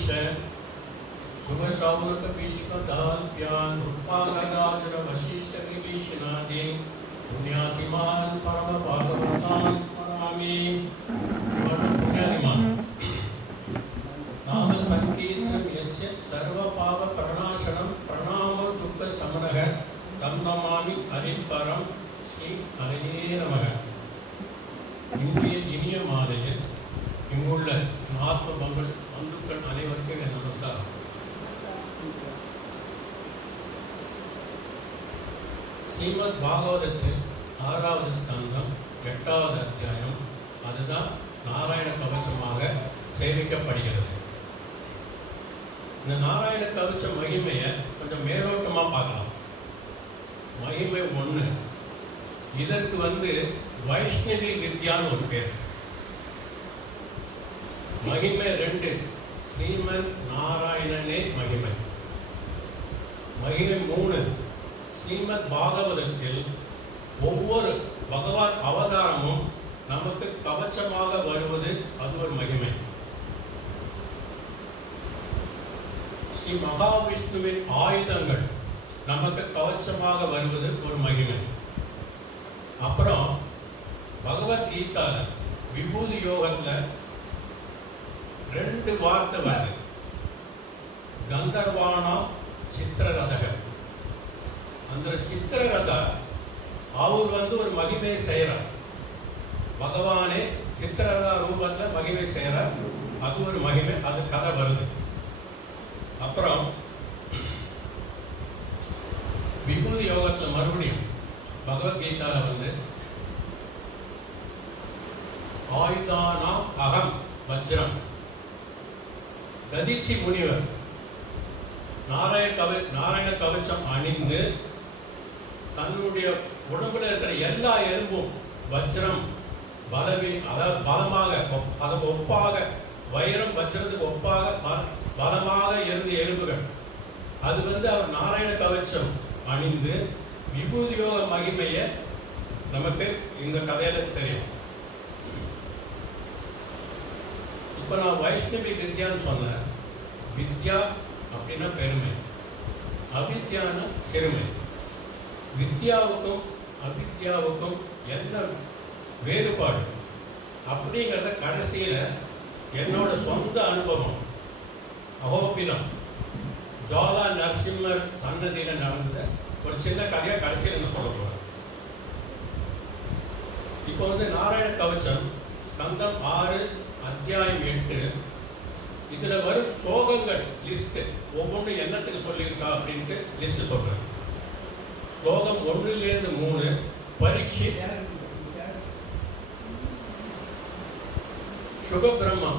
ईश सुखशौनक भीष्मदाल्प्यान् रूपागदाचर वशिष्ठ विभीषणादीन् पुण्यातिमान् परम भागवतान् स्मरामि। पुण्यातिमान् नाम संकीर्तनं यस्य सर्वपाप प्रणाशनं प्रणाम दुःख समनः तं नमामि हरिपरं श्री हरये नमः। இன்றைய இனிய மாலையில் இங்குள்ள ஆத்ம பந்துக்கள் அனைவருக்கும் என் நமஸ்காரம். ஸ்ரீமத் பாகவதத்தில் 6வது ஸ்கந்தம் 8வது அத்தியாயம், அதுதான் நாராயண கவச்சமாக சேவிக்கப்படுகிறது. இந்த நாராயண கவச்ச மகிமையை கொஞ்சம் மேலோட்டமாக பார்க்கலாம். மகிமை 1, இதற்கு வைஷ்ணவி வித்யான்னு ஒரு பேர். மகிமை 2, ஸ்ரீமத் நாராயணனே மகிமை. மகிமை 3, ஸ்ரீமத் பாகவதத்தில் ஒவ்வொரு பகவான் அவதாரமும் நமக்கு கவச்சமாக வருவது, அது ஒரு மகிமை. ஸ்ரீ மகாவிஷ்ணுவின் ஆயுதங்கள் நமக்கு கவச்சமாக வருவது ஒரு மகிமை. அப்புறம் பகவத்கீதால விபூதி யோகத்தில் 2 வார்த்தை வருது. கந்தர்வானா சித்திரரதகர். அந்த சித்திரரத அவர் ஒரு மகிமை செய்கிறார். பகவானே சித்திரரத ரூபத்தில் மகிமை செய்கிறார். அது ஒரு மகிமை, அது கதை வருது. அப்புறம் விபூதி யோகத்தில் மறுபடியும் பகவத்கீதாவில் ஆயுதானா அகம் வஜ்ரம். ததிச்சி முனிவர் நாராயண கவச்சம் அணிந்து தன்னுடைய உடம்புல இருக்கிற எல்லா எலும்பும் வஜ்ரம் அதாவது பலமாக, அதை ஒப்பாக வைரம் வஜ்ரத்துக்கு ஒப்பாக பலமாக இருந்த எலும்புகள், அது அவர் நாராயண கவச்சம் அணிந்து விபூதி யோக மகிமையை நமக்கு இந்த கதையில தெரியும். இப்போ நான் வைஷ்ணவி வித்யான்னு சொன்னேன். வித்யா அப்படின்னா பெருமை, அவித்யான சிறுமை. வித்யாவுக்கும் அவித்யாவுக்கும் என்ன வேறுபாடு அப்படிங்கிறத கடைசியில் என்னோட சொந்த அனுபவம் அகோபிலம் ஜாலா நரசிம்மர் சன்னதியில் நடந்தது ஒரு சின்ன கதையாக கடைசியில் நான் சொல்ல போகிறேன். இப்போ நாராயண கவச்சம் ஸ்கந்தம் 6 அத்தியாயம் 8, இதில் வரும் ஸ்லோகங்கள் லிஸ்ட் ஒவ்வொன்று என்னத்துக்கு சொல்லியிருக்கா அப்படின்ட்டு லிஸ்ட் சொல்கிறேன். ஸ்லோகம் 1லேருந்து 3 பரீட்சை சுகபிரம்மா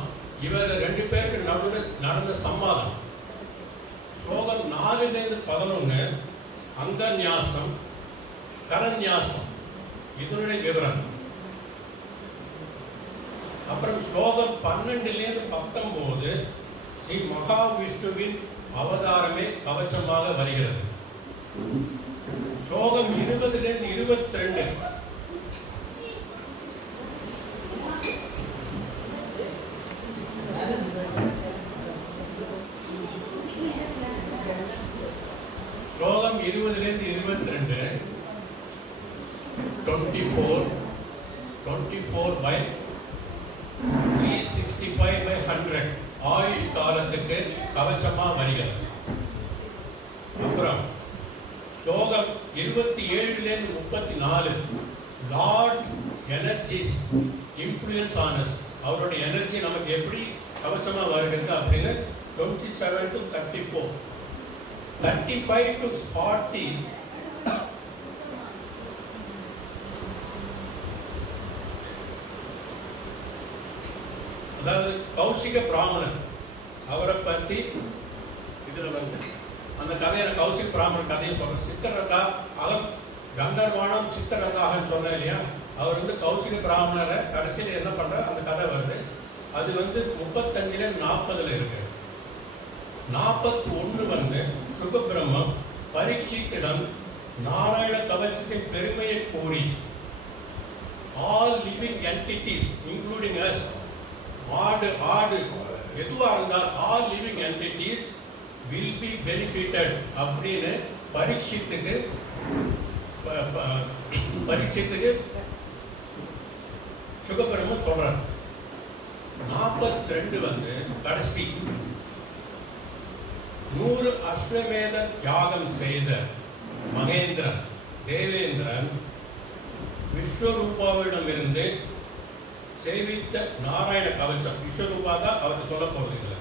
இவர் 2 பேருக்கு நடுவில் நடந்த சம்வாதம். ஸ்லோகம் 4லேருந்து 11 அங்கநியாசம் கரநியாசம், இதனுடைய விவரம். அப்புறம் ஸ்லோகம் 12லேருந்து 19 ஸ்ரீ மகாவிஷ்ணுவின் அவதாரமே கவச்சமாக வருகிறது. ஸ்லோகம் 20லேருந்து 22 ஸ்லோகம் 20லேருந்து 22 24/365/100 ஆயுஷ் காலத்துக்கு கவச்சமா வருகிறது. அப்புறம் ஸ்லோகம் 27லேருந்து 34 Lord energies influence on us, அவருடைய எனர்ஜி நமக்கு எப்படி கவச்சமா வருகிறது அப்படின்னு 27 to 34, 35 to 40 அதாவது கௌசிக பிராமணன் அவரை பற்றி இதில் அந்த கதையை கௌசிக பிராமணன் கதையை சொல்கிறேன். சித்திரதா அகம் கந்தர்வானம் சித்திரதாகன்னு சொன்னேன் இல்லையா, அவர் கௌசிக பிராமணரை கடைசியில் என்ன பண்ணுறார், அந்த கதை வருது. அது 35லேருந்து 40 இருக்கு. 41 சுகபிரம்மம் பரீட்சித்திடம் நாராயண கவச்சத்தின் பெருமையை கூறி all living entities including us, ஆடு எதுவாக இருந்தால் all living entities will be benefited அப்படின்னு பரீட்சித்துக்கு சுகபிரம்மன் சொல்றார். 42 கடைசி 100 அஸ்வமேத யாகம் செய்த மகேந்திரன் தேவேந்திரன் விஸ்வரூபாவிடமிருந்து சேவித்த நாராயண கவச்சம், விஸ்வரூபா தான் அவருக்கு சொல்ல போறது இல்லை,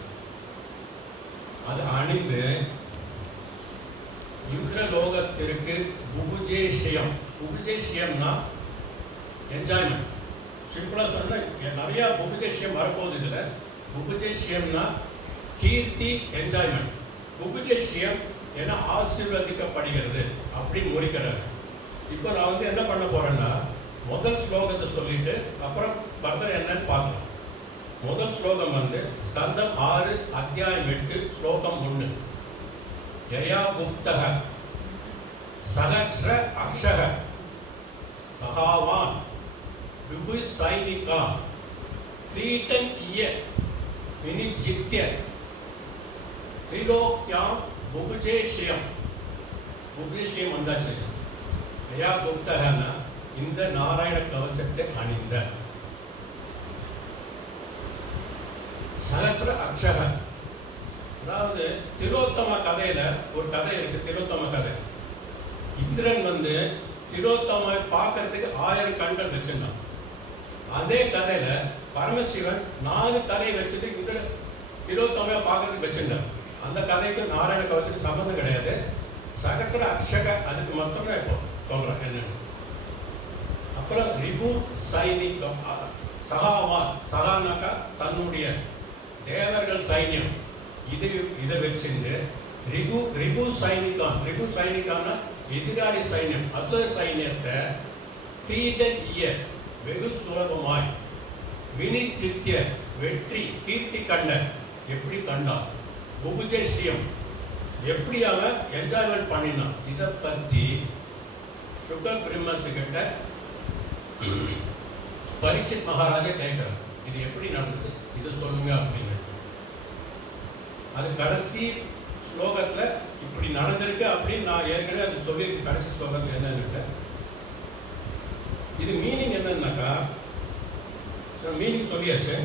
அது அணிந்து இந்திரலோகத்திற்கு புபுஜேஷியம்னா என்ஜாய்மெண்ட். சிம்பிளா சொன்னா நிறைய புபுஜேஷியம் வரப்போகுது. இதுல புபுஜேஷியம்னா கீர்த்தி, என்ஜாய்மெண்ட். புபுஜேஷியம் என ஆசீர்வதிக்கப்படுகிறது அப்படின்னு முடிக்கிறாரு. இப்போ நான் என்ன பண்ண போறேன்னா, முதல் ஸ்லோகத்தை சொல்லிட்டு அப்புறம் ஃபர்தர் என்னன்னு பார்க்கலாம். முதல் ஸ்லோகம் ஸ்கந்தம் 6 அத்தியாயம் 8 ஸ்லோகம் 1. யயா குப்தஹ சஹஸ்ர அக்ஷஹ சகாவான் விபு சைனிகா கிரீட்டன் இய வினிஜித்ய திரிலோக்யாம் புபுஜேஷியம். புபுஜேஷியம் வந்தாச்சு. யயா குப்தஹனா இந்த நாராயண கவசத்தை அணிந்த. சகஸ்ர அக்ஷக, அதாவது திலோத்தம கதையில ஒரு கதை இருக்கு. திலோத்தம கதை, இந்திரன் திலோத்தமை பார்க்கறதுக்கு 1000 கண்கள் வச்சிருந்தான். அதே கதையில பரமசிவன் 4 தலை வச்சுட்டு இந்த திலோத்தமைய பார்க்கறதுக்கு வச்சிருந்தார். அந்த கதைக்கு நாராயண கவசத்துக்கு சம்பந்தம் கிடையாது. சகஸ்ர அக்ஷக அதுக்கு மட்டும்தான் இப்போ சொல்றேன் என்னன்னு. அப்புறம் ரிபு சைனிகம், சகாவா, சகானாக்கா தன்னுடைய தேவர்கள் சைன்யம், இதை வச்சுட்டு ரிபு சைனிகான எதிராளி சைன்யம், அசுர சைன்யத்தை வெகு சுலபமாய் வினிச்சித்திய வெற்றி கீர்த்தி கண்ட. எப்படி கண்டான்? புபுஜேஷியம் எப்படி அவன் என்ஜாய்மெண்ட் பண்ணினான். இதை பத்தி சுக பிரம்மத்துக்கிட்ட பரீட்சித் மகாராஜா கேட்கிறார், இது எப்படி நடந்தது, இது சொல்லுங்க அப்படின்னு. அது கடைசி ஸ்லோகத்துல இப்படி நடந்திருக்கு அப்படின்னு நான் ஏற்கனவே அது சொல்லியிருக்கு. கடைசி ஸ்லோகத்துல என்னன்னு இது மீனிங் என்னன்னாக்கா, மீனிங் சொல்லியாச்சு.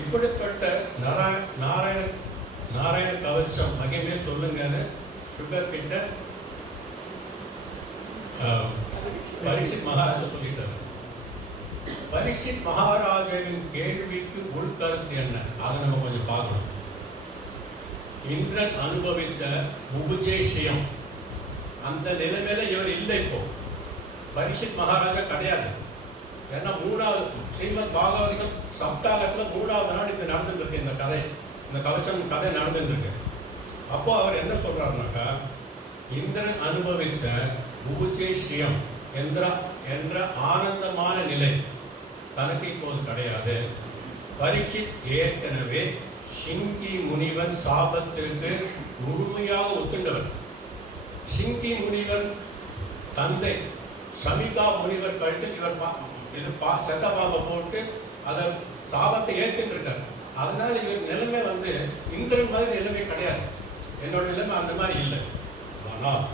இப்படிப்பட்ட நாராயண கவச்சம் மகிமே சொல்லுங்கன்னு சுகர் கிட்ட பரீட்சித் மகாராஜா சொல்லிட்டாரு. பரீட்சித் மகாராஜாவின் கேள்விக்கு உள்கருத்து என்ன, அதை நம்ம கொஞ்சம் பார்க்கணும். இந்திரன் அனுபவித்த உபஜேஷியம் அந்த நிலைமையில இவர் இல்லை. இப்போ பரீட்சித் மகாராஜா கிடையாது. ஏன்னா 3வது ஸ்ரீமத் பாகவதம் சப்தாகத்துல 3வது நாள் இது நடந்துருக்கு. இந்த கதை, இந்த கவச்சம் கதை நடந்துருக்கு. அப்போ அவர் என்ன சொல்றாருனாக்கா, இந்திரன் அனுபவித்த உபஜேஷியம் என்ற ஆனந்தமான நிலை தனக்கு இப்போது கிடையாது. பரீட்சித் ஏற்கனவே சிங்கி முனிவன் சாபத்திற்கு முழுமையாக ஒத்துண்டவர். சிங்கி முனிவன் தந்தை சமிகா முனிவர் கழுத்தில் இவர் செத்த பாம்பை போட்டு அதை சாபத்தை ஏற்றுட்டு இருக்கார். அதனால இவர் நிலைமை இந்திரன் மாதிரி நிலைமை கிடையாது. என்னோட நிலைமை அந்த மாதிரி இல்லை. ஆனால்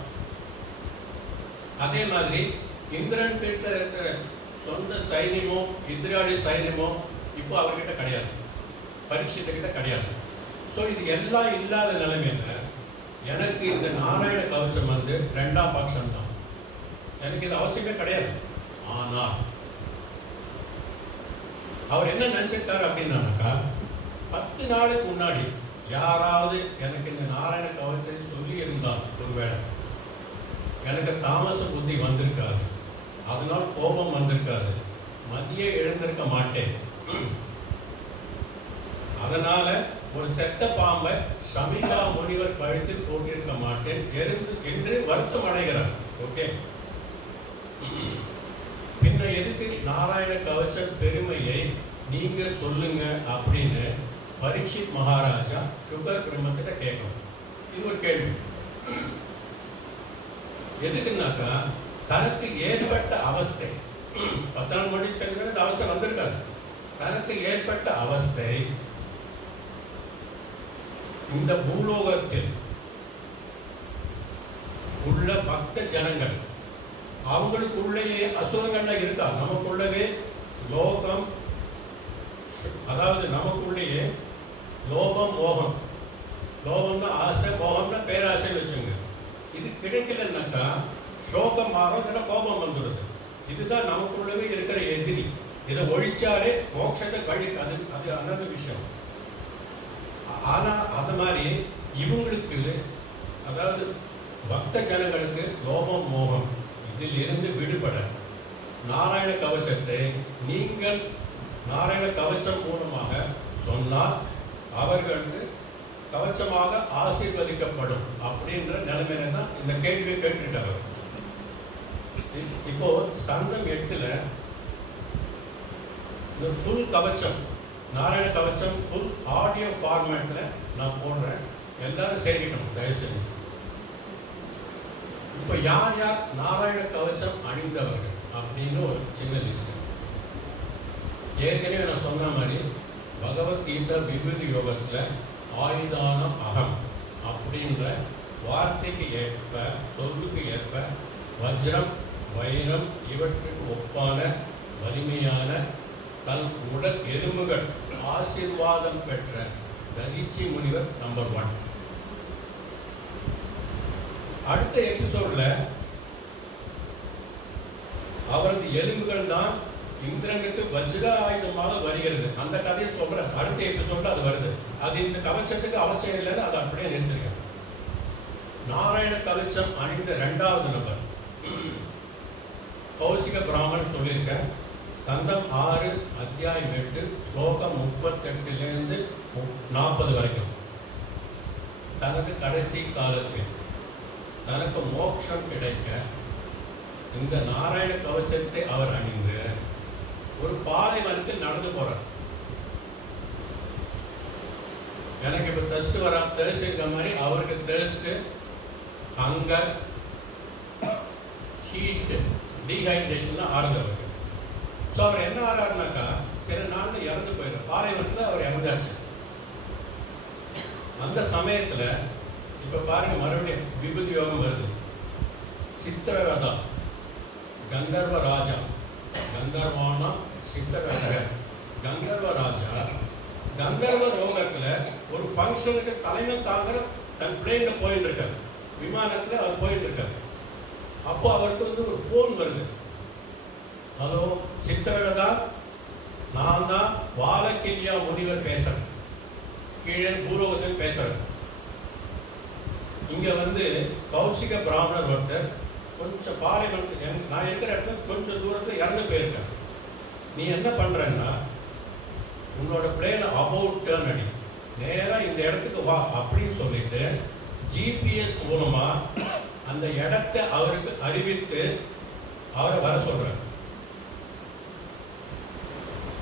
அதே மாதிரி இந்திரன் கிட்ட இருக்கிற சொந்த சைன்யமோ எதிராளி சைன்யமோ இப்போ அவர்கிட்ட கிடையாது, பரீட்சித்த கிட்ட கிடையாது. ஸோ இது எல்லாம் இல்லாத நிலைமையில எனக்கு இந்த நாராயண கவச்சம் 2ஆம் பட்சம் தான். எனக்கு இது அவசியமே கிடையாது. ஆனால் அவர் என்ன நினைச்சிருக்காரு அப்படின்னாக்கா, 10 நாளுக்கு முன்னாடி யாராவது எனக்கு இந்த நாராயண கவச்சத்தை சொல்லி இருந்தால் ஒருவேளை எனக்கு தாமச புத்தி வந்திருக்காது, அதனால் கோபம் வந்திருக்காது, மதியே எழுந்திருக்க மாட்டேன். அதனால ஒரு செத்த பாம்பை சமிகா முனிவர் கழுத்தில் போட்டிருக்க மாட்டேன் என்று வருத்தம் அடைகிறார். ஓகே, பின்ன எதுக்கு நாராயண கவச்ச பெருமையை நீங்க சொல்லுங்க அப்படின்னு பரீட்சித் மகாராஜா சுகர் பிரம்மத்திட்ட கேட்கணும். இது ஒரு கேள்வி. எதுக்குன்னாக்கா, தனக்கு ஏற்பட்ட அவஸ்தை 10 நாள் மணி சென்று இந்த அவஸ்தை வந்திருக்காரு. தனக்கு ஏற்பட்ட அவஸ்தை இந்த பூலோகத்தில் உள்ள பக்த ஜனங்கள் அவங்களுக்குள்ளேயே அசுரங்கள்ல இருக்கா. நமக்குள்ளவே லோகம், அதாவது நமக்குள்ளேயே லோபம் மோகம், லோபம்னா ஆசை, மோகம்னா பேராசை வச்சுங்க. இது கிடைக்கலன்னாக்கா சோகம் மாறும், இல்லைன்னா கோபம் வந்துடுது. இதுதான் நமக்குள்ளவே இருக்கிற எதிரி. இதை ஒழிச்சாலே மோட்சத்தை வழி. அது அனது விஷயம். ஆனா அது மாதிரி இவங்களுக்கு, அதாவது பக்த ஜனங்களுக்கு லோபம் மோகம் இதிலிருந்து விடுபட நாராயண கவசத்தை நீங்கள் நாராயண கவசம் மூலமாக சொன்னால் அவர்களுக்கு கவசமாக ஆசீர்வதிக்கப்படும் அப்படின்ற நிலைமையில தான் இந்த கேள்வியை கேட்டிருக்காரு. இப்போ ஸ்கந்தம் 8ல் இந்த ஃபுல் கவச்சம், நாராயண கவச்சம் ஃபுல் ஆடியோ ஃபார்மேட்ல நான் போடுறேன், எல்லாரும் சேமிக்கணும் தயவு செஞ்சு. இப்போ யார் யார் நாராயண கவச்சம் அணிந்தவர்கள் அப்படின்னு ஒரு சின்ன லிஸ்ட். ஏற்கனவே நான் சொன்ன மாதிரி பகவத்கீதா விபூதி யோகத்தில் ஆயுதானம் அகம் அப்படின்ற வார்த்தைக்கு ஏற்ப, சொல்லுக்கு ஏற்ப வஜ்ரம் வைரம் இவற்றுக்கு ஒப்பான வலிமையான தன் உடல் எலும்புகள் ஆசீர்வாதம் பெற்ற ததிச்சி முனிவர் நம்பர் 1. அடுத்த எபிசோட்ல அவரது எலும்புகள் தான் இந்திரனுக்கு வஜ்ர ஆயுதமாக வருகிறது. அந்த கதையை சொல்ற அடுத்த எபிசோட்ல அது வருது. அது இந்த கவச்சத்துக்கு அவசியம் இல்லைன்னு அதை அப்படியே நிறுத்திருக்கேன். நாராயண கவச்சம் அணிந்த 2வது நபர் கௌசிக பிராமணன் சொல்லியிருக்கேன். ஸ்கந்தம் 6 அத்தியாயம் 8 ஸ்லோகம் 38லேருந்து 40 வரைக்கும். தனது கடைசி காலத்தில் தனக்கு மோட்சம் கிடைக்க இந்த நாராயண கவச்சத்தை அவர் அணிந்து ஒரு பாலைவனத்தில் நடந்து போறார். எனக்கு இப்ப தேர்ஸ்ட் இருக்க மாதிரி அவருக்கு தேர்ஸ்ட், ஹங்கர், ஹீட், டீஹைட்ரேஷன் தான் ஆறுது அவருக்கு. ஸோ அவர் என்ன ஆறாருனாக்கா சில நாள்ல இறந்து போயிடும். பாலைவனத்தில் அவர் இறந்தாச்சு. அந்த சமயத்துல இப்ப பாருங்க, மறுபடியும் விபூதி யோகம் வருது. சித்திரரதா கந்தர்வ ராஜா, கந்தர்வானா சித்திரரத கந்தர்வ ராஜா கந்தர்வ லோகத்துல ஒரு ஃபங்க்ஷனுக்கு தலைமை தாங்கிற தன் பிளேன்ல போயிட்டு இருக்காரு, விமானத்துல அவர் போயிட்டு இருக்காரு. அப்போ அவருக்கு வந்து ஒரு ஃபோன் வருது. ஹலோ சித்திரரதா, நான் தான் வாலக்கில்யா முனிவர் பேசுறேன், கீழே பூலோகத்தில் பேசுறேன். இங்க வந்து கௌசிக பிராமணர் ஒருத்தர் கொஞ்சம் பாலைவனத்தில், நான் இருக்கிற இடத்துல கொஞ்சம் தூரத்தில் இறந்து போயிருக்கேன். நீ என்ன பண்றன்னா உன்னோட பிளேன் அபவுட் டர்ன் அடி, நேராக இந்த இடத்துக்கு வா அப்படின்னு சொல்லிட்டு ஜிபிஎஸ் மூலமா அந்த இடத்தை அவருக்கு அறிவித்து அவரை வர சொல்றார்.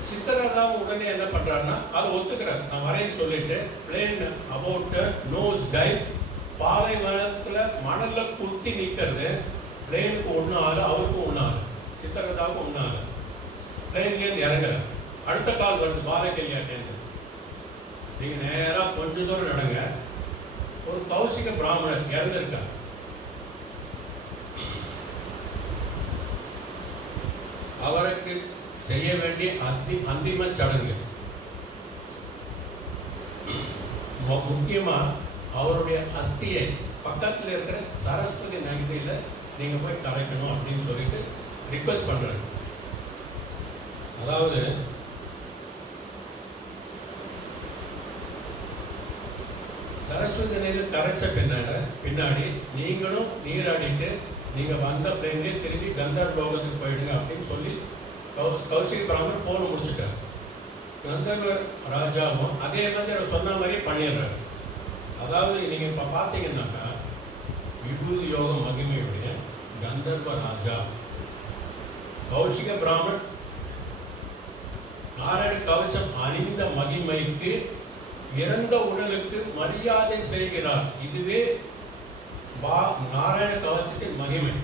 சித்தரதாவும் உடனே என்ன பண்றாருன்னா அதை ஒத்துக்கிறார். நான் வரேன்னு சொல்லிட்டு plane about turn nose dive, பாலைவனத்துல மணல்ல குத்தி நிற்கிறது. பிளேனுக்கு ஒன்றும் ஆகல, அவருக்கும் ஒன்றும் ஆகல, சித்தரதாவுக்கும் ஒன்றும் ஆகல. பிளேன்லேருந்து இறங்குற அடுத்த கால் வருது பாலக்கல்யாட்டேருந்து. நீங்க நேரா கொஞ்ச தூரம் நடங்க, ஒரு கௌசிக பிராமணர் இறந்திருக்கார். அவருக்கு செய்ய வேண்டிய அந்திம சடங்கு முக்கியமா அவருடைய அஸ்தியை பக்கத்தில் இருக்கிற சரஸ்வதி நதியில நீங்க போய் கரைக்கணும் அப்படின்னு சொல்லிட்டு ரிக்வெஸ்ட் பண்றாரு. அதாவது சரஸ்வதி நதியில் கரைச்ச பின்னாடி நீங்களும் நீராடிட்டு நீங்க வந்த பிளேன்லேயே திரும்பி கந்தர் லோகத்துக்கு போயிடுங்க அப்படின்னு சொல்லி கௌசிக பிராமணர் போன முடிச்சுட்டார். கந்தர்வ ராஜாவும் அதே மாதிரி அவர் சொன்ன மாதிரியே பண்ணிடுறாரு. அதாவது நீங்க இப்ப பார்த்தீங்கன்னாக்கா விபூதி யோக மகிமையுடைய கந்தர்வ ராஜா கௌசிக பிராமணன் நாராயண கவச்சம் அணிந்த மகிமைக்கு இறந்த உடலுக்கு மரியாதை செய்கிறார். இதுவே நாராயண கவச்சத்தின் மகிமை.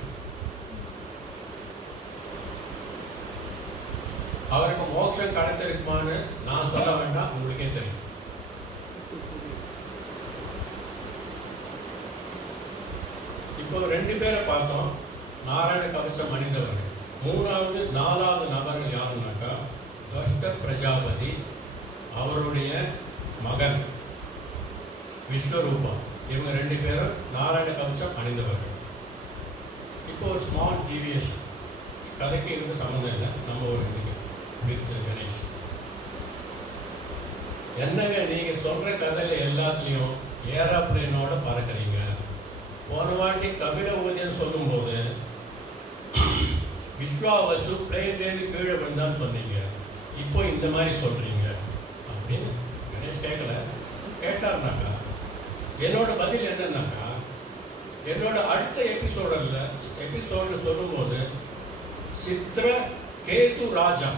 அவருக்கு மோட்சம் கிடைத்திருக்குமான்னு நான் சொல்ல வேண்டாம், உங்களுக்கே தெரியும். இப்போ 2 பேரை பார்த்தோம், நாராயண கவசம் அணிந்தவர்கள். 4வது நபர்கள் யாருன்னாக்கா துஷ்ட பிரஜாபதி, அவருடைய மகன் விஸ்வரூபா. இவங்க 2 பேரும் நாராயண கவசம் அணிந்தவர்கள். இப்போ ஒரு ஸ்மால் டீவியேஷன், கதைக்கு இதுக்கு சம்மந்தம் இல்லை, நம்ம ஒரு இதுக்கு வித் கணேஷ். என்னங்க நீங்க சொல்ற கதையில எல்லாத்துலேயும் ஏரோப்ளேனோட பறக்கிறீங்க. போன வாட்டி கபில உபதேசம் சொல்லும்போது விஸ்வாவசு பிளேன்லேருந்து கீழே விழுந்தான்னு சொன்னீங்க, இப்போ இந்த மாதிரி சொல்றீங்க அப்படின்னு கணேஷ் கேட்டார்னாக்கா என்னோட பதில் என்னன்னாக்கா, என்னோட அடுத்த எபிசோடில் சொல்லும்போது சித்திர கேது ராஜா,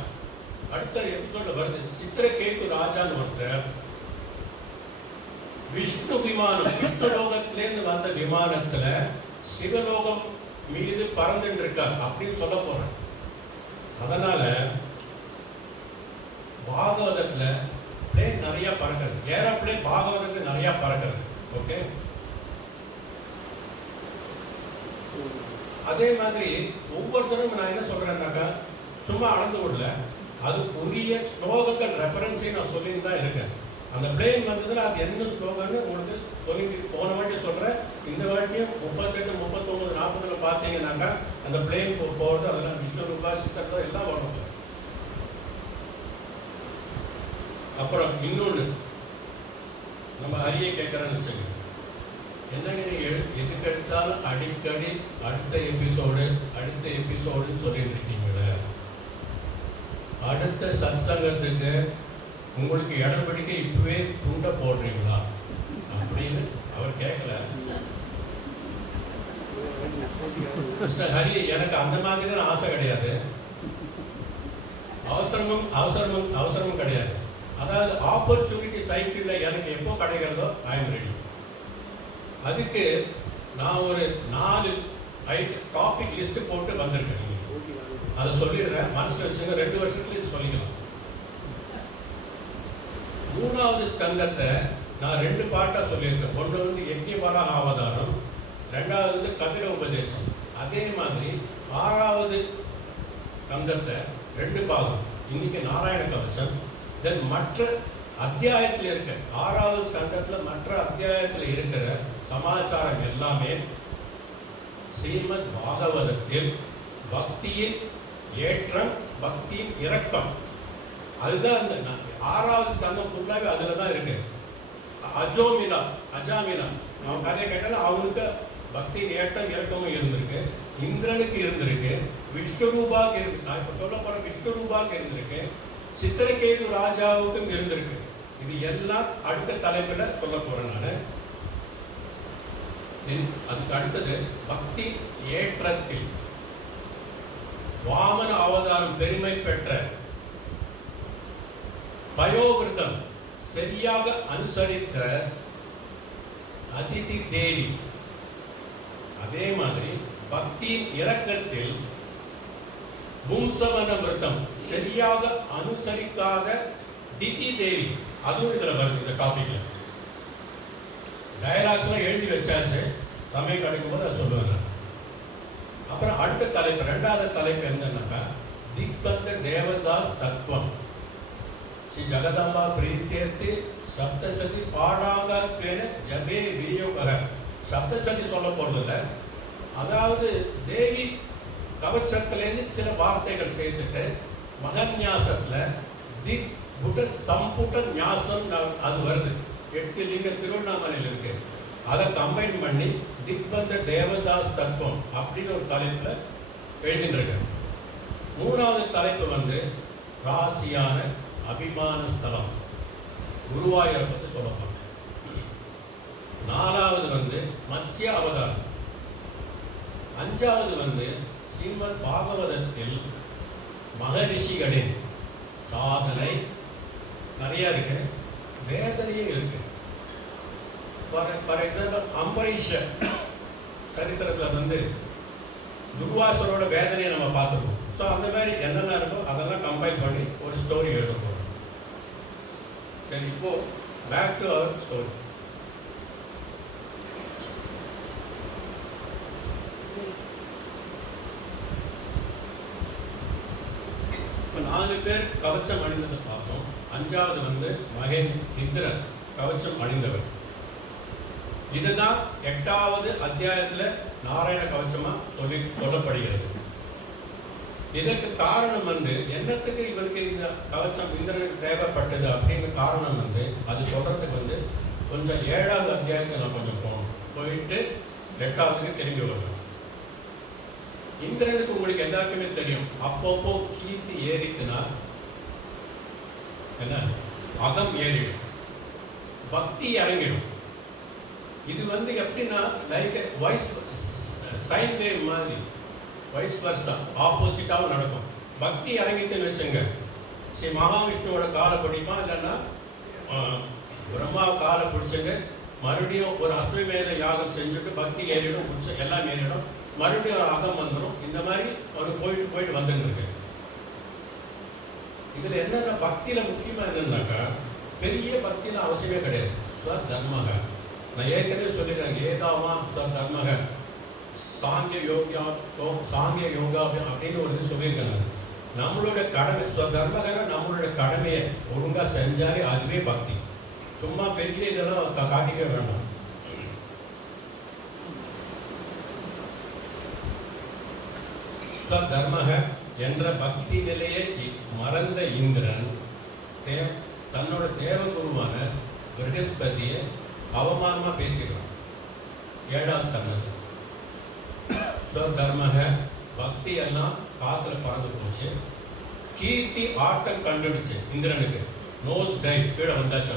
அடுத்த எபிசோட்ல வருது, சித்திர கேது ராஜான்னு ஒருத்தர் விஷ்ணு விமானம், விஷ்ணு லோகத்திலேருந்து வந்த விமானத்துல சிவலோகம் மீது பறந்துட்டு இருக்கார் அப்படின்னு சொல்ல போறேன். அதனால பாகவதத்துல பிளேன் நிறைய பறக்கிறது, ஏரோப்ளேன் பாகவதத்துல நிறைய பறக்கிறது. ஓகே, அதே மாதிரி ஒவ்வொருத்தரும் நான் என்ன சொல்றேன்னாக்கா சும்மா அளந்து விடல, அதுக்குரிய ஸ்லோகங்கள் ரெஃபரன்ஸையும் நான் சொல்லிட்டு தான் இருக்கேன். அந்த பிளேன் வந்ததுல அது என்ன ஸ்லோகம்னு உங்களுக்கு சொல்லிட்டு போன வாட்டி சொல்றேன். இந்த வாட்டியும் 38, 39, 40 பார்த்தீங்கன்னாக்கா அந்த பிளேன் போகிறது அதெல்லாம் விஸ்வரூபா சித்தர்கள் எல்லாம் வரும். அப்புறம் இன்னொன்று நம்ம ஹரியை கேட்குறேன்னு வச்சுக்கோங்க, என்னங்க நீங்கள் எதுக்கு எடுத்தாலும் அடிக்கடி அடுத்த எபிசோடுன்னு சொல்லிட்டு இருக்கீங்களே, அடுத்த சத்சங்கத்துக்கு உங்களுக்கு இடம் பிடிக்க இப்பவே துண்டை போடுறீங்களா அப்படின்னு அவர் கேட்கல. ஹரி, எனக்கு அந்த மாதிரி ஆசை கிடையாது, அவசரமும் கிடையாது. அதாவது ஆப்பர்ச்சுனிட்டி சைக்கிள்ல எனக்கு எப்போ கிடைக்கிறதோ ஐ எம் ரெடி. அதுக்கு நான் ஒரு 4 டாபிக் லிஸ்ட் போட்டு வந்திருக்கேன். அதை சொல்லிடுறேன், மனசுல வச்சுங்க. 2 வருஷத்துல இது சொல்லிக்கலாம். 3வது ஸ்கந்தத்தை நான் 2 பார்ட்டா சொல்லியிருக்கேன். ஒன்று வந்து யக்ஞவராக அவதாரம், 2வது வந்து கபில உபதேசம். அதே மாதிரி 6வது ஸ்கந்தத்தை 2 பாகம். இன்னைக்கு நாராயண கவசம். தென் மற்ற அத்தியாயத்தில் இருக்க 6வது ஸ்கந்தத்தில் மற்ற அத்தியாயத்தில் இருக்கிற சமாச்சாரம் எல்லாமே ஸ்ரீமத் பாகவதத்தில் பக்தியின் ஏற்றம், பக்தியின் இரக்கம், அதுதான் அந்த 6வது ஸ்கந்தம் ஃபுல்லாகவே அதில் தான் இருக்கு. அஜாமினா அவன் கதையை கேட்டாலும் அவனுக்கு பக்தியின் ஏற்றம் இறக்கமும் இருந்திருக்கு, இந்திரனுக்கு இருந்திருக்கு, விஸ்வரூபாக்கு இருக்கு, நான் இப்போ சொல்ல போற விஸ்வரூபாக்கு இருந்திருக்கு, சித்திரகேது ராஜாவுக்கும் இருந்திருக்கு. இது எல்லாம் அடுத்த தலைப்பில் சொல்ல போறேன் நான். அதுக்கு அடுத்தது பக்தி ஏற்றத்தில் வாமன அவதாரம் பெருமை பெற்ற பயோவிரதம் சரியாக அனுசரித்த அதிதி தேவி, அதே மாதிரி பக்தியின் இரக்கத்தில் பும்சவன விரதம் சரியாக அனுசரிக்காத திதி தேவி, அதுவும் இதுல வருது. இந்த டாபிக்ல டயலாக்ஸ்லாம் எழுதி வச்சாச்சு, சமயம் கிடைக்கும் போது அதை சொல்லுவேன். அப்புறம் அடுத்த தலைப்பு, 2வது தலைப்பு என்னன்னாக்கா திக்பந்த தேவதாஸ் தத்துவம். ஸ்ரீ ஜகதாம்பா பிரீத்தியர்த்தி சப்தசதி பாடாங்கத்வேன ஜபே விநியோக. சப்தசதி சொல்ல போறது இல்லை, அதாவது தேவி கவச்சத்திலேருந்து சில வார்த்தைகள் சேர்த்துட்டு மகன்யாசத்துல திக் புட சம்புட ஞாசம் அது வருது. 8 லிங்க திருவண்ணாமலையில் இருக்கு. அதை கம்பைன் பண்ணி திக்பந்த தேவதாஸ் தத்துவம் அப்படின்னு ஒரு தலைப்புல எழுதிட்டு இருக்க. 3வது தலைப்பு வந்து ராசியான அபிமான ஸ்தலம், குருவாயூரை பற்றி சொல்ல போறோம். 4வது வந்து மத்ஸ்ய அவதாரம். 5வது வந்து ஸ்ரீமத் பாகவதத்தில் மகரிஷிகளின் சாதனை நிறைய இருக்கு, வேதனையும் இருக்கு. ஃபார் எக்ஸாம்பிள் அம்பரீஷர் சரித்திரத்தில் வந்து துர்வாசரோட வேதனையை நம்ம பார்த்துருக்கோம். ஸோ அந்த மாதிரி என்னென்ன இருக்கோ அதெல்லாம் கம்பைல் பண்ணி ஒரு ஸ்டோரி எழுத போகிறோம். சரி, இப்போ பேக் டு அவர் ஸ்டோரி. இப்போ 4 பேர் கவச்சம் அணிந்ததை பார்த்தோம். 5வது வந்து இந்திரன் கவச்சம் அணிந்தவர். இதுதான் 8வது அத்தியாயத்தில் நாராயண கவச்சமா சொல்லப்படுகிறது. இதற்கு காரணம் வந்து என்னத்துக்கு இவருக்கு இந்த கவச்சம் இந்திரனுக்கு தேவைப்பட்டது அப்படிங்கிற காரணம் வந்து அது சொல்றதுக்கு வந்து கொஞ்சம் 7வது அத்தியாயத்துக்கு நான் கொஞ்சம் போயிட்டு 8வதுக்கு திரும்பி வரணும். இந்திரனுக்கு உங்களுக்கு எல்லாருக்குமே தெரியும், அப்பப்போ கீர்த்தி ஏறித்துனா என்ன அகம் ஏறிடும், பக்தி இறங்கிடும். இது வந்து எப்படின்னா லைக் வாய்ஸ் சைன் வேவ் மாதிரி, வைஸ் வர்ஸா ஆப்போசிட்டாகவும் நடக்கும். பக்தி இறங்கிட்டுன்னு வச்சுங்க, ஸ்ரீ மகாவிஷ்ணுவோட காலை பிடிப்பான், இல்லைன்னா பிரம்மா காலை பிடிச்சிங்க, மறுபடியும் ஒரு அஸ்வமேத யாகம் செஞ்சுட்டு பக்தி ஏறிடும், உச்சம் எல்லாம் ஏறிடும், மறுபடியும் ஒரு அகம் வந்துடும். இந்த மாதிரி அவர் போயிட்டு வந்துட்டு இருக்கு. இதில் என்னென்ன பக்தியில் முக்கியமாக என்னன்னாக்கா, பெரிய பக்தியில் அவசியமே கிடையாது. ஸ்வதர்மக நான் ஏற்கனவே சொல்லிடுறேன், ஏதாவான் ஸ்வதர்மக சாங்கிய யோகா அப்படின்னு ஒரு இது சொல்லியிருக்காங்க. நம்மளோட கடமை ஸ்வதர்மகன நம்மளோட கடமையை ஒழுங்காக செஞ்சாலே அதுவே பக்தி. சும்மா பெரிய இதெல்லாம் காட்டிக்க வேண்டாம். ஸ்வதர்மக என்ற பக்தி நிலையை மறந்த இந்திரன் தன்னோட தேவகுருவான பிரகஸ்பதியை அவமானமா பேசிக்கிறான் 7வது ஸ்கந்தத்தில். ஸ்வதர்மக பக்தி எல்லாம் காத்துல பறந்து போச்சு. கீர்த்தி ஆட்டம் கண்டுடுச்சு இந்திரனுக்கு, நோஸ் டை கீழே வந்தாச்சு.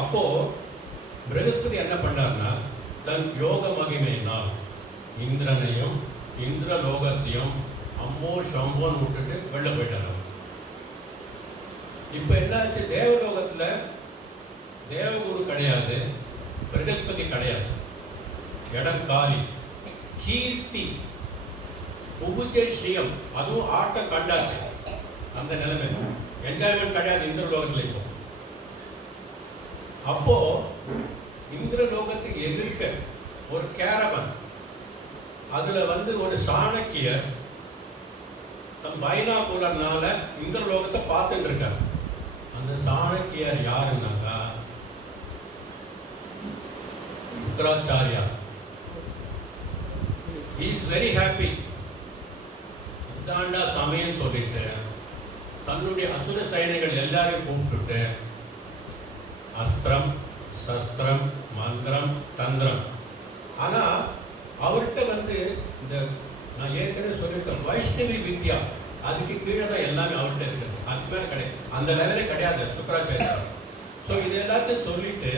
அப்போ பிரகஸ்பதி என்ன பண்ணார்னா, தன் யோக மகிமையினால் இந்திரனையும் இந்திரலோகத்தையும் அம்போ சம்போன்னு விட்டுட்டு வெளில போயிட்டார். இப்ப என்னாச்சு, தேவலோகத்துல தேவகுரு கிடையாது, பிரகஸ்பதி கிடையாது, இடம் காலி. கீர்த்தி உபஜயம் அதுவும் ஆட்டம் கண்டாச்சு. அந்த நிலைமை என்ஜாய்மெண்ட் கிடையாது இந்திரலோகத்தில். இப்போ அப்போ இந்திரலோகத்துக்கு எதிர்க்க ஒரு கேரவன், அதுல வந்து ஒரு சாணக்கியர் தன் பைனாகுலர்னால இந்திரலோகத்தை பார்த்துட்டு இருக்கார். அந்த சாணக்கியர் யாருன்னாக்கா Shukracharya. He is very happy. இதாண்டா சமயம் சொல்லிட்டு தன்னுடைய அசுர சைனிகள் எல்லாரையும் கூப்பிட்டுட்டு அஸ்திரம் சஸ்திரம் மந்திரம் தந்திரம். ஆனா அவர்கிட்ட வந்து இந்த நான் ஏற்கனவே சொல்லியிருக்கேன், வைஷ்ணவி வித்யா அதுக்கு கீழே தான் எல்லாமே அவர்கிட்ட இருக்குது. அதுக்கு மேலே கிடையாது, அந்த லெவலே கிடையாது சுக்கராச்சாரியா. ஸோ இது எல்லாத்தையும் சொல்லிட்டு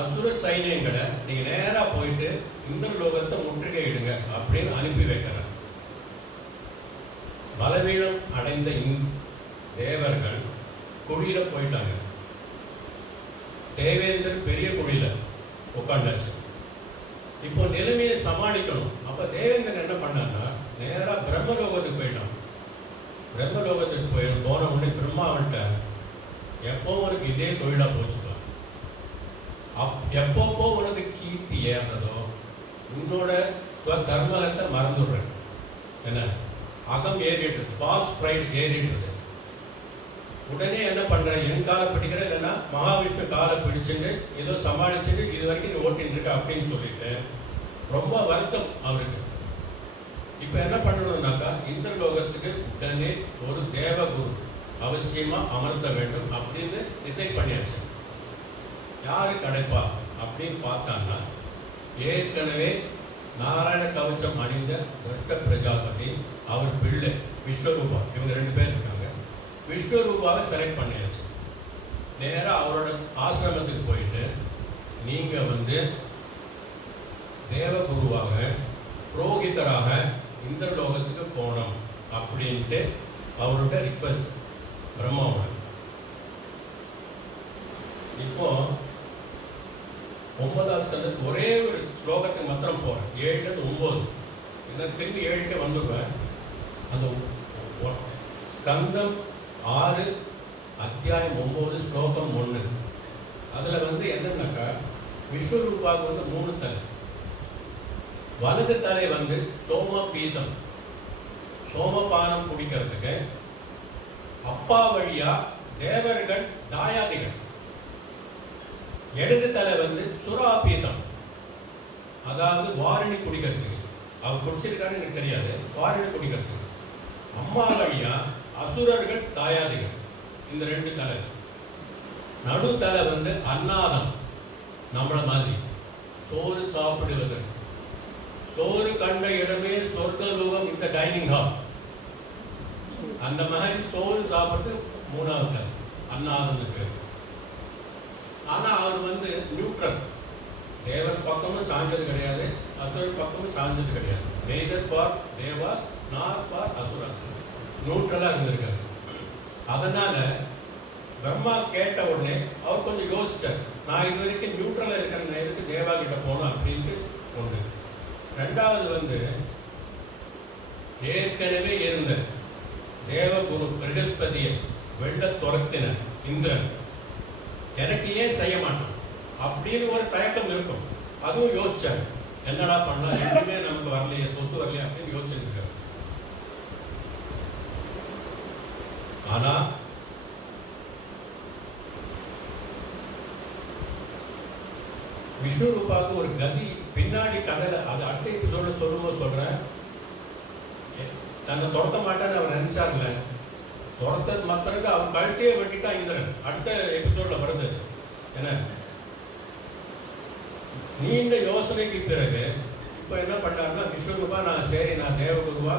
அசுர சைனியங்களை நீங்க நேரா போயிட்டு இந்திரலோகத்தை முற்றுகையிடுங்க அப்படின்னு அனுப்பி வைக்கிறார். பலவீனம் அடைந்த தேவர்கள் குழியில போயிட்டாங்க. தேவேந்திரன் பெரிய குழியில உட்காண்டாச்சு. இப்போ நிலைமையை சமாளிக்கணும். அப்ப தேவேந்திரன் என்ன பண்ணார்னா, நேரா பிரம்மலோகத்துக்கு போயிட்டான். பிரம்மலோகத்துக்கு போன உடனே பிரம்மாவன்ட்ட எப்போ உனக்கு இதே தொழிலா போச்சுக்கலாம், எப்பப்போ உனக்கு கீர்த்தி ஏறதோ உன்னோட தர்மத்தை மறந்துடுறேன். என்ன அகம் ஏறிடுது, ஃபால்ஸ் ப்ரைட் ஏறிடுது. உடனே என்ன பண்ற, என் காலை பிடிக்கிற, இல்லைன்னா மகாவிஷ்ணு காலை பிடிச்சுட்டு ஏதோ சமாளிச்சுட்டு இது வரைக்கும் நீ ஓட்டின்னு இருக்க அப்படின்னு சொல்லிட்டு ரொம்ப வருத்தம் அவருக்கு. இப்ப என்ன பண்ணணும்னாக்கா, இந்திரலோகத்துக்கு உடனே ஒரு தேவகுரு அவசியமா அமர்த்த வேண்டும் அப்படின்னு டிசைட் பண்ணியாச்சு. யாரு கிடைப்பா அப்படின்னு பார்த்தான்னா, ஏற்கனவே நாராயண கவச்சம் அணிந்த துஷ்ட பிரஜாபதி, அவர் பிள்ளை விஸ்வரூபா, இவங்க 2 பேர் இருக்காங்க. விஸ்வரூபாவை செலக்ட் பண்ணியாச்சு. நேராக அவரோட ஆசிரமத்துக்கு போயிட்டு நீங்க வந்து தேவகுருவாக புரோகிதராக இந்திரலோகத்துக்கு போனோம் அப்படின்ட்டு அவரோட ரிக்வெஸ்ட் பிரம்மாவோட. இப்போ 9வது ஸ்கந்தத்துக்கு ஒரே ஒரு ஸ்லோகத்தை மாத்திரம் போறேன், 7லேருந்து 9. என்ன திரும்பி 7க்கே வந்துடுவேன். அந்த ஸ்கந்தம் 6 அத்தியாயம் 9 ஸ்லோகம் 1 அதில் வந்து என்னன்னாக்கா விஸ்வரூபாவுக்கு வந்து 3 தலை. வலது தலை வந்து சோமபீதம், சோமபானம் குடிக்கிறதுக்கு. அப்பா வழியா தேவர்கள் தாயாதிகள். இடது தலை வந்து சுராபீதம், அதாவது வாரணி குடிக்கிறதுக்கு. அவர் குடிச்சிருக்காரு எனக்கு தெரியாது, வாரணி குடிக்கிறதுக்கு. அம்மா வழியா அசுரர்கள் தாயாதிகள். இந்த 2 தலை. நடு தலை வந்து அன்னாதம், நம்மள மாதிரி சோறு சாப்பிடுவதற்கு. சோறு கண்ட இடமே சொர்க்கலோகம், இந்த டைனிங் ஹால். அந்த மாதிரி சோறு சாப்பிட்டு 3வது தலை அன்னாதம்னு பேர். ஆனால் அவர் வந்து நியூட்ரல். தேவர் பக்கமும் சாஞ்சது கிடையாது, அசுரர் பக்கமும் சாஞ்சது கிடையாது. Neither for devas not for asuras, நியூட்ரலாக இருந்திருக்காரு. அதனால பிரம்மா கேட்ட உடனே அவர் கொஞ்சம் யோசிச்சார். நான் இது வரைக்கும் நியூட்ரலாக இருக்கிற, நான் எதுக்கு தேவா கிட்ட போகணும் அப்படின்ட்டு ஒன்று. 2வது வந்து ஏற்கனவே இருந்த தேவகுரு பிரகஸ்பதியை வெள்ள துரத்தின இந்திரன் எனக்கு ஏன் செய்ய மாட்டான் அப்படின்னு ஒரு தயக்கம் இருக்கும். அதுவும் யோசிச்சார். என்னடா பண்ணலாம், எதுவுமே நமக்கு வரலையே, சொத்து வரலையே அப்படின்னு யோசிச்சிருக்காரு. ஆனா விஸ்வரூபாவுக்கு ஒரு கதி பின்னாடி கதையில, அது அடுத்த எபிசோட சொல்லும்போது சொல்றேன். தன்னை துரத்த மாட்டான்னு அவர் நினைச்சார்ல, துரத்தது மாத்திரக்கு அவன் கழுத்தையே வெட்டிட்டா இந்திரன். அடுத்த எபிசோட்ல வருது. என்ன நீண்ட யோசனைக்கு பிறகு இப்போ என்ன பண்ணாருன்னா, விஸ்வரூபா நான் சரி நான் தேவகுருவா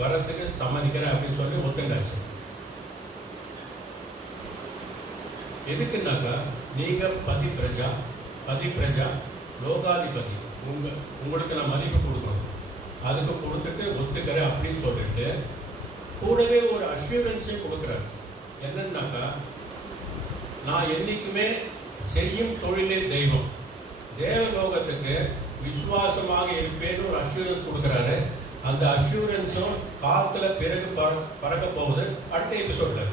வரத்துக்கு சம்மதிக்கிறேன் அப்படின்னு சொல்லி ஒத்துண்டாச்சு. எதுக்குன்னாக்கா நீங்க பதி பிரஜா லோகாதிபதி, உங்களுக்கு நான் மதிப்பு கொடுக்கணும், அதுக்கு கொடுத்துட்டு ஒத்துக்கிறேன் அப்படின்னு சொல்லிட்டு கூடவே ஒரு அஷ்யூரன்ஸையும் கொடுக்குறாரு. என்னன்னாக்கா நான் என்னைக்குமே செய்யும் தொழிலே தெய்வம், தேவலோகத்துக்கு விசுவாசமாக இருப்பேன்னு ஒரு அஷ்யூரன்ஸ் கொடுக்குறாரு. அந்த அஷ்யூரன்ஸும் காத்துல பிறகு பறக்க போகுது அடுத்த எபிசோட்ல.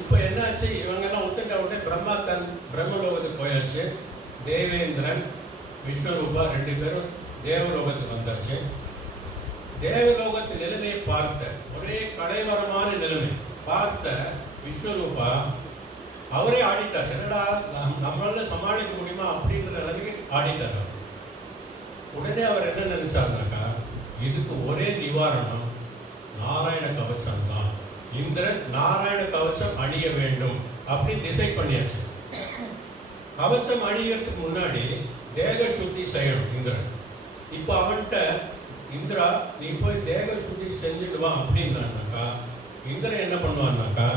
இப்போ என்னாச்சு, இவங்கெல்லாம் ஒத்துட்ட உடனே பிரம்மா பிரம்மலோகத்துக்கு போயாச்சு. தேவேந்திரன் விஸ்வரூபா 2 பேரும் தேவலோகத்துக்கு வந்தாச்சு. தேவலோகத்து நிலைமையை பார்த்த, ஒரே கடைவரமான நிலைமை பார்த்த விஸ்வரூபா அவரே ஆடிட்டார். என்னடா நம்மளால சமாளிக்க முடியுமா அப்படின்ற நிலைமைக்கு ஆடிட்டார். உடனே அவர் என்ன நினைச்சாருனாக்கா, இதுக்கு ஒரே நிவாரணம் நாராயண கவச்சம் தான். இந்திரன் நாராயண கவச்சம் அணிய வேண்டும் அப்படின்னு டிசைட் பண்ணியாச்சு. கவச்சம் அணியறதுக்கு முன்னாடி தேக சுத்தி செய்யணும் இந்திரன். இப்போ அவன்கிட்ட இந்திரா நீ போய் தேக சுத்தி செஞ்சுடுவா அப்படின்னாக்கா, இந்திரன் என்ன பண்ணுவான்னாக்கா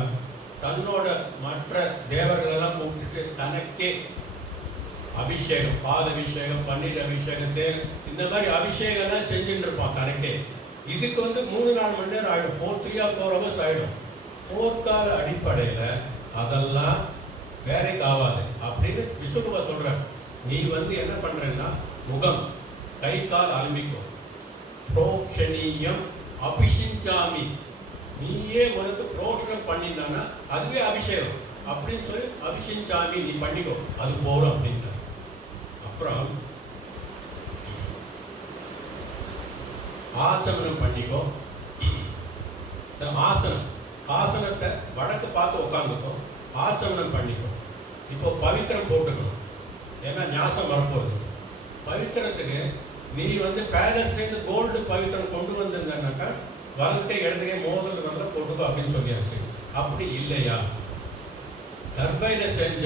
தன்னோட மற்ற தேவர்களெல்லாம் கூப்பிட்டு தனக்கே அபிஷேகம், பால் அபிஷேகம், பன்னீர் அபிஷேகத்தை இந்த மாதிரி அபிஷேகம்லாம் செஞ்சுட்டு இருப்பான் தனக்கே. இதுக்கு வந்து 3-4 மணி நேரம் ஆகிடும், 3 or 4 hours ஆகிடும். போர்க்கால அடிப்படையில் அதெல்லாம் வேலைக்கு ஆகாது அப்படின்னு விஸ்வரூபா சொல்ற. நீ வந்து என்ன பண்றேன்னா முகம் கை கால் ஆரம்பிக்கும். புரோக்ஷணீயம் அபிஷிஞ்சாமி, நீயே உனக்கு புரோஷனம் பண்ணினான்னா அதுவே அபிஷேகம் அப்படின்னு சொல்லி அபிஷிஞ்சாமி நீ பண்ணிக்கோ, அது போறோம் அப்படின்னா. அப்புறம் ஆச்சமனம் பண்ணிக்கோ. ஆசனத்தை வடக்கு பார்த்து உட்காந்துக்கோ, ஆச்சமனம் பண்ணிக்கோ. இப்போ பவித்திரம் போட்டுக்கணும், ஏன்னா ஞாசம் வரப்போகுது. பவித்திரத்துக்கு நீ வந்து பேலஸ்லேருந்து கோல்டு பவித்திரம் கொண்டு வந்திருந்தாக்கா வலதுக்கே இடத்துக்கே மோதல் நல்லா போட்டுக்கோ அப்படின்னு சொல்லியாச்சு. அப்படி இல்லையா, தர்பையில செஞ்ச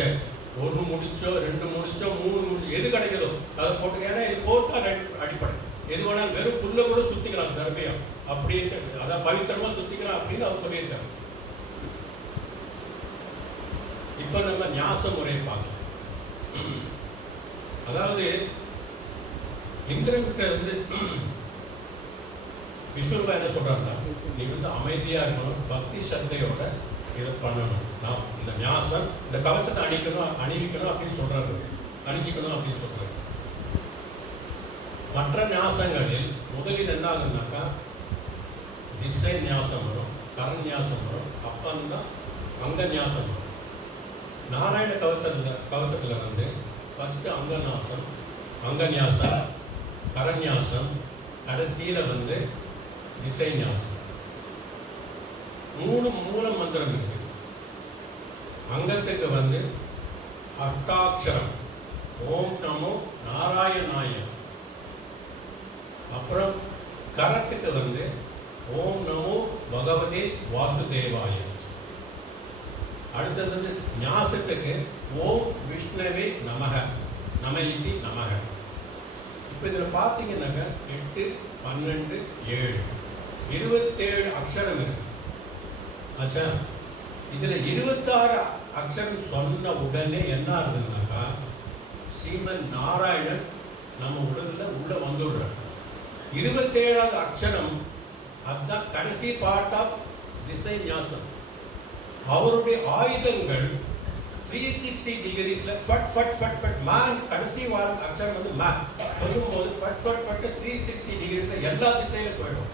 1 முடிச்சோ 2 முடிச்சோ 3 முடிச்சோ எது கிடைக்குதோ அதை போட்டுக்க. ஏன்னா இது போர்க்கால் அடிப்படை, எது வேணாலும் வெறும் புல்ல கூட சுத்திக்கலாம் தர்பையம் அப்படின்ட்டு, அதான் பவித்திரமா சுத்திக்கலாம் அப்படின்னு அவர் சொல்லியிருக்காரு. இப்ப நம்ம ஞாச முறையை பார்க்கலாம். அதாவது இந்திரன்கிட்ட வந்து விஸ்வரூபா என்ன சொல்றாருன்னா, நீ வந்து அமைதியா இருக்கணும், பக்தி சத்தையோட இதை பண்ணணும். நான் இந்த ஞாசம் இந்த கவசத்தை அணிவிக்கணும் அப்படின்னு சொல்றாரு, அணிஞ்சிக்கணும் அப்படின்னு சொல்றாரு. மற்ற ஞாசங்களில் முதலில் என்ன ஆகுனாக்கா திசை ஞாசம் வரும், கரநியாசம் வரும், அப்பந்தான் அங்க ஞாசம் வரும். நாராயண கவசத்தில் வந்து ஃபர்ஸ்ட் அங்கநாசம், அங்கநியாசம், கரநியாசம், கடைசியில் வந்து திசை ஞாசம். 3 மூல மந்திரம் இருக்கு. அங்கத்துக்கு வந்து அஷ்டாட்சரம் ஓம் நமோ நாராயணாய. அப்புறம் கரத்துக்கு வந்து ஓம் நமோ பகவதே வாசுதேவாய. அடுத்தது வந்து ஞாசத்துக்கு ஓம் விஷ்ணவே நமக, நமயிட்டி நமக. இப்போ இதில் பார்த்தீங்கன்னாக்க 8, 12, 7 27 அக்ஷரம் இருக்கு. ஆச்சா, இதில் 26 அக்ஷரம் சொன்ன உடனே என்ன ஆகுதுன்னாக்கா ஸ்ரீமன் நாராயணன் நம்ம உடலில் உள்ள வந்துடுறார். 27வது அக்ஷரம் அதுதான் கடைசி பார்ட் ஆஃப் திசை ஞாசம். அவருடைய ஆயுதங்கள் 360 டிகிரிஸ்ல ஃபட் ஃபட் ஃபட் ஃபட் மேன். கடைசி அக்ஷரம் வந்து மேன் சொல்லும்போது ஃபட் ஃபட் ஃபட் 360 டிகிரிஸ்ல எல்லா திசையில போயிடும்.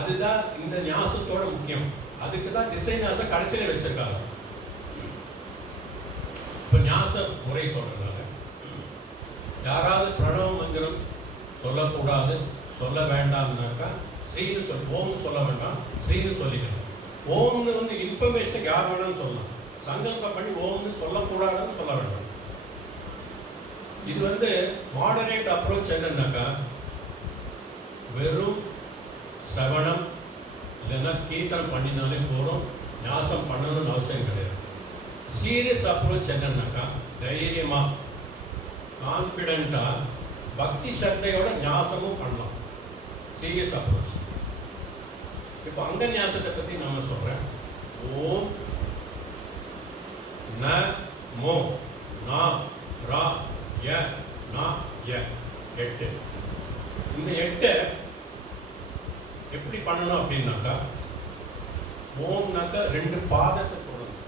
அதுதான் இந்த ஞாசத்தோட முக்கியம். அதுக்கு தான் திசை ஞாசம் கடைசியில வச்சிருக்காங்க. இப்போ ஞாச முறை சொல்றதுனால யாராவது பிரணவ மந்திரம் சொல்லக்கூடாது, சொல்ல வேண்டாம்னாக்கா ஸ்ரீன்னு ஓம்னு சொல்ல வேண்டாம், ஸ்ரீன்னு சொல்லிக்கணும். ஓம்னு வந்து இன்ஃபர்மேஷனுக்கு யார் வேணும்னு சொல்லலாம், சங்கல்பம் பண்ணி ஓம்னு சொல்லக்கூடாதுன்னு சொல்ல வேண்டாம். இது வந்து மாடரேட் அப்ரோச் என்னன்னாக்கா வெறும் சிரவணம் இல்லைன்னா கீர்த்தனம் பண்ணினாலே போகிறோம், ஞாசம் பண்ணணும்னு அவசியம் கிடையாது. சீரியஸ் அப்ரோச் என்னன்னாக்கா தைரியமாக கான்ஃபிடென்ட்டாக பக்தி சத்தையோட ஞாசமும் பண்ணலாம். Serious approach. இப்போ அங்க ஞாசத்தை பற்றி நான் சொல்கிறேன். ஓம் ந மோ நா ரா ய நா ய 8. இந்த 8 எப்படி பண்ணணும் அப்படின்னாக்கா ஓம்னாக்கா 2 பாதத்தை போடணும்.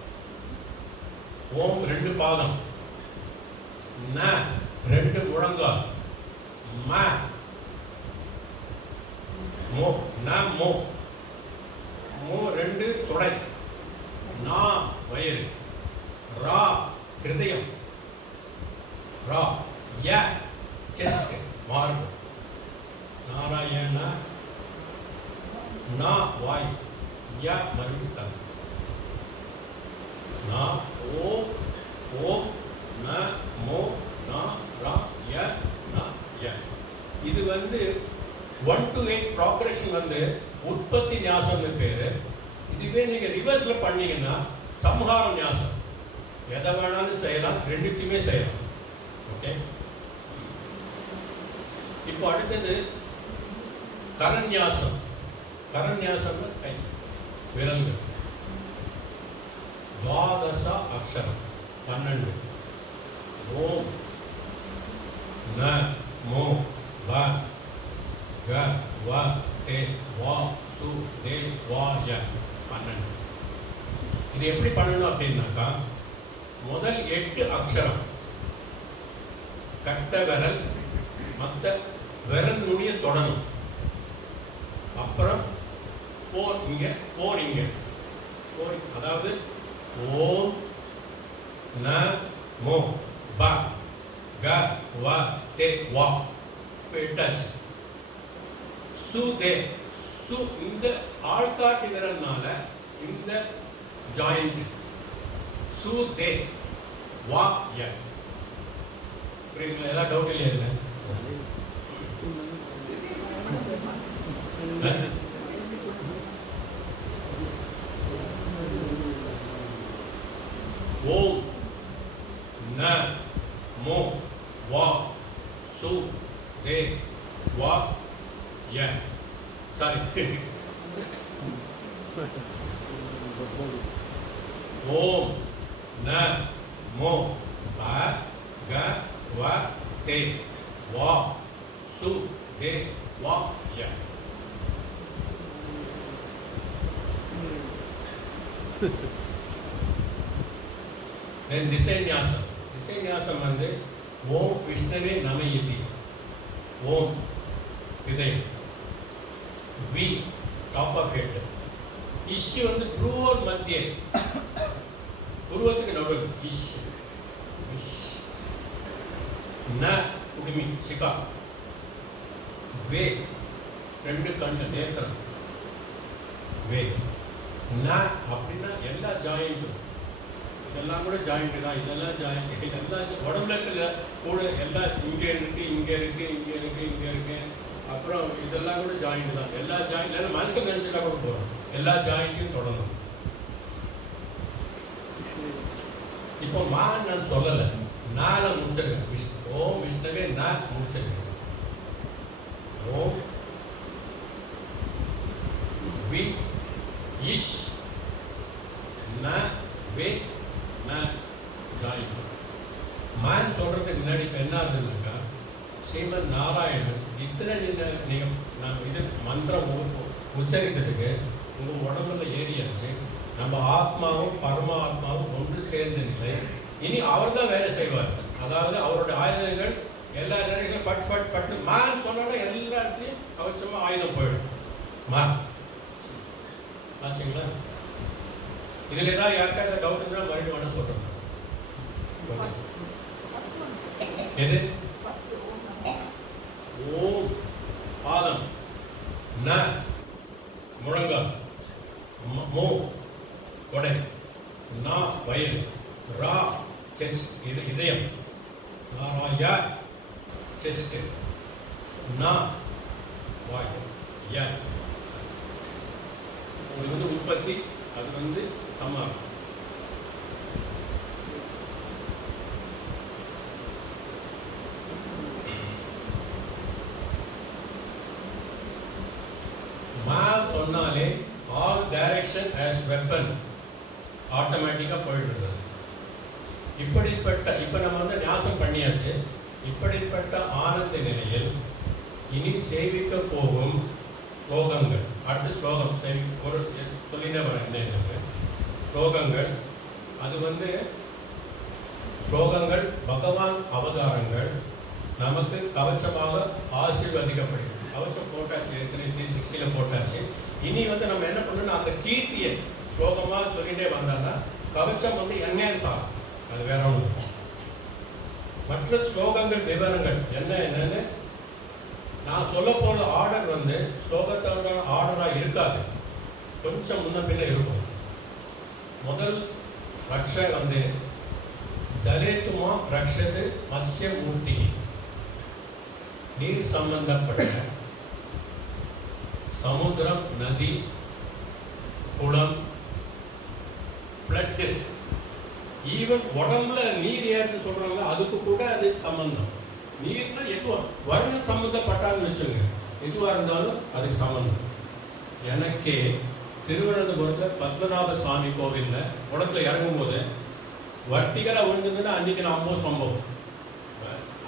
ஓம் 2 பாதம், ந 2 முழங்கால், ம மோ ந மோ மோ 2 தொடை, நா வயிறு, ரா ஹிருதயம், ரா ய செஸ்ட் மார்பு, நாராயண நா வாய், ய மறுபடி தலை. நா ஓம் ஓம் ந மோ நா ரா ய நா ய. இது வந்து 1 to 8 ப்ராக்ரஷன் வந்து உற்பத்தி ஞாசம்னு பேரு. இதுவே நீங்க ரிவர்ஸ்ல பண்ணீங்கன்னா சம்ஹார ஞாசம். எதை வேணாலும் செய்யலாம், ரெண்டுத்தையுமே செய்யலாம். ஓகே. இப்போ அடுத்தது கரநியாசம். கரநியாசம்னா கை விரல்கள். துவாதச அக்ஷரம் 12. ஓம் ந மோ வ க வ தே வா சு தே வா ய 12. இது எப்படி பண்ணணும் அப்படின்னாக்கா முதல் 8 அக்ஷரம் கட்ட விரல் மற்ற விரல் நுனிய தொடரும். அப்புறம் 4 இங்க, 4 இங்க, 4 அதாவது ஓம் ந மோ ப க வ தே வா. இப்போ 8 ஆச்சு. சு தே சு இந்த ஆள்காட்டி விரல்னால இந்த ஜாயிண்ட் சு தே வா ய. புரியுதுங்களா? ஏதாவது டவுட் இல்லையா இல்லை? ஓம் ந மோ வா சு தே வா ய. சாரி, ஓம் ந மோ ப க வ தே வா சு தே வா ய. தென் திசைநியாசம். திசைநியாசம் வந்து ஓம் விஷ்ணவே நம இதி. ஓம் இதயம், வி டாப் ஆஃப் ஹெட், இஷ் வந்து புருவோர் மத்திய, புருவத்துக்கு நடுவில் இஷ், இஷ். ந குடுமி சிகா, வே ரெண்டு கண்ணு நேத்திரம், வே. ந அப்படின்னா எல்லா ஜாயிண்ட்டும், இதெல்லாம் கூட ஜாயிண்ட் தான், இதெல்லாம் ஜாயிண்ட், இதெல்லாம் உடம்புல கூட எல்லாம் இங்கே இருக்கு, இங்கே இருக்கு, இங்கே இருக்கு, இங்கே இருக்கு. அப்புறம் இதெல்லாம் கூட ஜாயிண்ட் தான், எல்லா ஜாயிண்ட். இல்லைன்னா மனுஷன் நினைச்சுட்டா கூட போகிறோம், எல்லா ஜாயிண்ட்டையும் தொடரணும். இப்போ மான் நான் சொல்லலை, நால முடிச்சிருக்கேன். ஓம் விஷ்ணவே நான் முடிச்சிருக்கேன். ஓம் வி இஷ் ந வே ந ஜாயின். மான் சொல்றதுக்கு முன்னாடி இப்போ என்ன இருந்ததுனாக்கா, ஸ்ரீமத் நாராயணன் இத்தனை நீங்கள் நம்ம இது மந்திரம் உச்சரிச்சதுக்கு உங்கள் உடம்புல ஏறியாச்சு. நம்ம ஆத்மாவும் பரமாத்மாவும் ஒன்று சேர்ந்த நிலை. இனி அவர் தான் வேலை செய்வார். அதாவது அவருடைய ஆயுதங்கள் எல்லா நேரங்களும் ஃபட் ஃபட் ஃபட்னு மான் சொன்னாலும் எல்லா இடத்துலையும் கவச்சமாக ஆயுதம் போயிடும். மான் ஆச்சுங்களா? இதில் ஏதாவது யாருக்காவது டவுட் இருந்தால் மறுபடியும் வேணா சொல்கிறேன். எது? ஓம் பாதம், ந முழங்கால், மோ கொடை, நா வயல், ரா செஸ்ட், இது இதயம், நாராய செஸ்ட், நா வாய், ய இது வந்து உற்பத்தி, அது வந்து கம்மா. மேப் சொன்னாலே ஆல் டைரக்ஷன் ஆஸ் வெப்பன் ஆட்டோமேட்டிக்காக போயிடுறது. இப்படிப்பட்ட இப்போ நம்ம வந்து ஞாசம் பண்ணியாச்சு. இப்படிப்பட்ட ஆனந்த நிலையில் இனி சேவிக்க போகும் ஸ்லோகங்கள், அடுத்த ஸ்லோகம் சேவி ஒரு சொல்லிட்டே வரேன். என்ன ஸ்லோகங்கள்? அது வந்து ஸ்லோகங்கள் பகவான் அவதாரங்கள் நமக்கு கவச்சமாக ஆசீர்வதிக்கப்படுது. கவச்சம் போட்டாச்சு, ஏற்கனவே 360 போட்டாச்சு. இனி வந்து நம்ம என்ன பண்ணணும், அந்த கீர்த்தியை ஸ்லோகமாக சொல்லிகிட்டே வந்தால் தான் கவச்சம் வந்து என்ஹான்ஸ் ஆகும். அது வேற ஒன்று. மற்ற ஸ்லோகங்கள் விவரங்கள் என்னன்னு நான் சொல்ல போகிற ஆர்டர் வந்து ஸ்லோகத்தோட ஆர்டராக இருக்காது, கொஞ்சம் முன்ன பின்ன இருக்கும். முதல் ரக்ஷ வந்து ஜலேத்துமா ரக்ஷது மத்ஸ்ய மூர்த்தி, நீர் சம்பந்தப்பட்ட சமுத்திரம், நதி, குளம், ஃப்ளட்டு, ஈவன் உடம்புல நீர் ஏறுன்னு சொல்றாங்க, அதுக்கு கூட அது சம்பந்தம். நீர்னா எதுவும் வர்ணம் சம்பந்தப்பட்டான்னு வச்சுங்க, எதுவாக இருந்தாலும் அதுக்கு சம்பந்தம். எனக்கே திருவனந்தபுரத்தில் பத்மநாப சுவாமி கோவிலில் குளத்தில் இறங்கும்போது வர்த்திகளாக விழுந்ததுன்னா அன்றைக்கி நான் 50 சம்பவம்.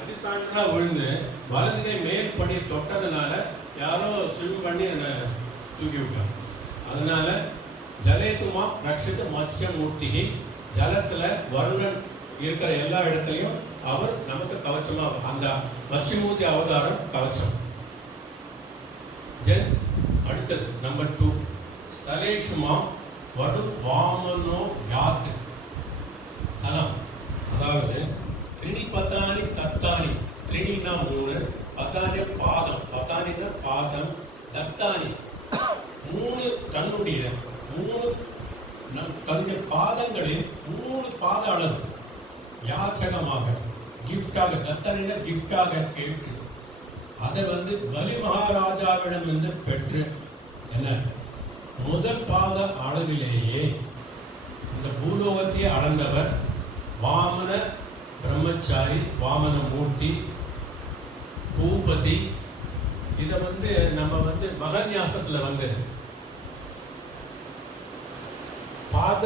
அதிசாண்டனாக விழுந்து வலதுகை மேல் பண்ணி தொட்டதுனால யாரோ ஸ்விம் பண்ணி என்னை தூக்கி விட்டான். அதனால ஜலேத்துமா ரட்சித மத்ஸ்ய மூர்த்திகி, ஜலத்தில் வர்ணன் இருக்கிற எல்லா இடத்துலையும் அவர் நமக்கு கவச்சமாக, அந்த மத்ஸ்யமூர்த்தி அவதாரம் கவச்சம். தென் அடுத்தது நம்பர் 2, ஸ்தலேஷுமா வடு வாமனோ வியாத்து ஸ்தலம். அதாவது திரிணி பத்தானி தத்தானி, திரிணினா 3, பத்தானி பாதம், பத்தானினா பாதம், தத்தானி 3 தன்னுடைய 3 தன்னுடைய பாதங்களில் 3 பாத அளவு யாச்சகமாக கிஃப்டாக, தத்தனிட கிஃப்டாக கேட்டு அதை வந்து பலி மகாராஜாவிடம் இருந்து பெற்று என்ன முதல் பாத அளவிலேயே இந்த பூலோகத்தையே அளந்தவர் வாமன பிரம்மச்சாரி, வாமன மூர்த்தி, பூபதி. இதை வந்து நம்ம வந்து மகன்யாசத்தில் வந்து